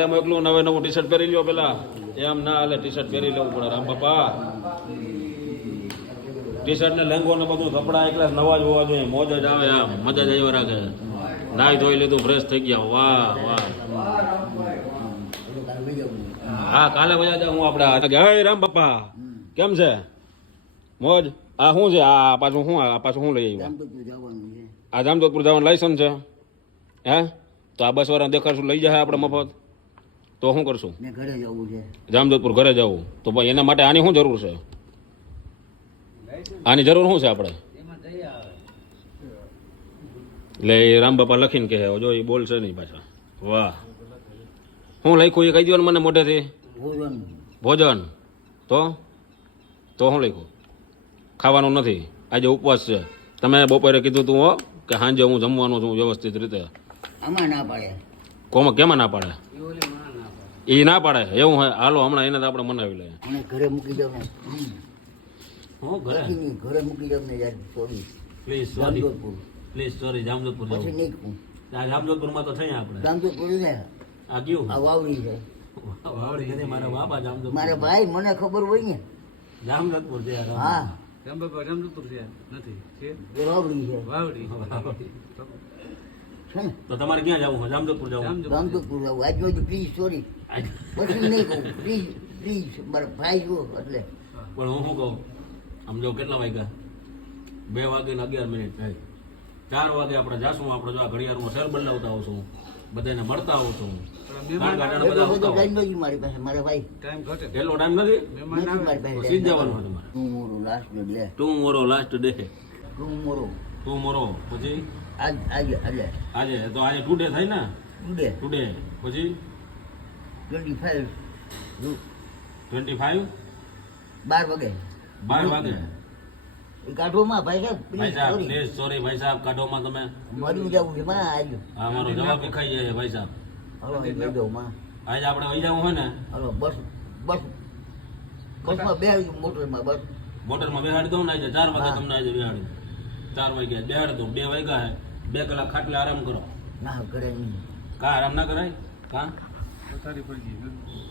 એમ એકલું નવે નવું ટી શર્ટ પહેરી લ્યો પેલા એમ ના હાલે ટી શર્ટ પહેરી લેવું પડે રામ બાપા ટી શર્ટ ને લેંગો ને બધું કપડા એકલા નવા જ હોવા જોઈએ મોજ જ આવે આમ મજા જ આવ્યો રાખે નાઈ ધોઈ લીધું ફ્રેશ થઈ ગયા વાહ વાહ હા કાલે વયા જાવ હું આપણે હે રામ બાપા કેમ છે મોજ આ શું છે આ પાછું શું લઈ આવ્યા આ જામજોધપુર જવાનું લાયસન્સ છે હે તો આ બસ વાળા દેખાડશું લઈ જાય આપણે મફત તો શું કરશું ઘરે જવું છે જામજોધપુર ઘરે જવું તો ભાઈ એના માટે આની શું જરૂર છે આની જરૂર શું છે આપણે એટલે રામ બાપા લખીને કહે જો એ બોલશે નહીં પાછા વાહ શું લખ્યું એ કહી દો ને મને મોઢેથી ભોજન તો શું લખ્યું ખાવાનું નથી આજે ઉપવાસ છે તમે બપોરે કીધું તું હો કે સાંજે હું જમવાનું છું વ્યવસ્થિત રીતે આમાં ના પાડે કેમાં ના પાડે એ ના પાડે એવું હોય હાલો હમણાં એને તો આપણે મનાવી લઈએ અને ઘરે મૂકી જાવ ને હું ઘરે મૂકી જાવ ને યાર sorry please Jamjodhpur please sorry Jamjodhpur પછી નહીં કહું જામજોધપુરમાં તો થઈ આપણે જામજોધપુર ને આ ગયું આ વાવડી છે વાવડી નથી મારા બાપા જામજોધપુર મારા ભાઈ મને ખબર હોય ને જામજોધપુર છે હા જામજોધપુર છે નથી છે એ વાવડી છે વાવડી છે ને તો તમારે ક્યાં જવું જામજોધપુર જવું જામજોધપુર જવું આજુ પ્લીઝ સોરી પછી નહીં કહું પ્લીઝ મારા ભાઈ જો એટલે પણ હું શું કહું આમ જો કેટલા વાગ્યા 2 વાગે ને 11 મિનિટ થાય 4 વાગે આપણે જાશું આપણે જો આ ઘડિયાળમાં શેર બદલાવતા આવશું બધાને મળતા આવશું ટાઈમ નથી મારી પાસે મારા ભાઈ ટાઈમ ઘટે એટલો ટાઈમ નથી મારી પાસે સીધ જવાનું તમારે ટુમોરો લાસ્ટ ડે ટુમોરો પછી આજે તો આજે ટુડે થાય ને ટુડે પછી 25 12 વાગે 12 વાગે કાઢોમાં ભાઈ ભાઈ સાહેબ પ્લીઝ સોરી ભાઈ સાહેબ કાઢોમાં તમે મરી જવું છે માં આવ્યું હા મારો જવાબ વિખાઈ જાય ભાઈ સાહેબ હલો લઈ જાઉં માં આજે આપણે વહી જવું હોય ને હલો બસમાં બેહાડી મોટરમાં મોટરમાં બેહાડી દઉં ને આજે 4 વાગે તમને આજે બેહાડી 4 વાગ્યા બેહાડી દઉં 2 વાગ્યા હે 2 કલાક ખાટલે આરામ કરો ના કરે નહીં કા આરામ ના કરાય કા પથારી પડી ગઈ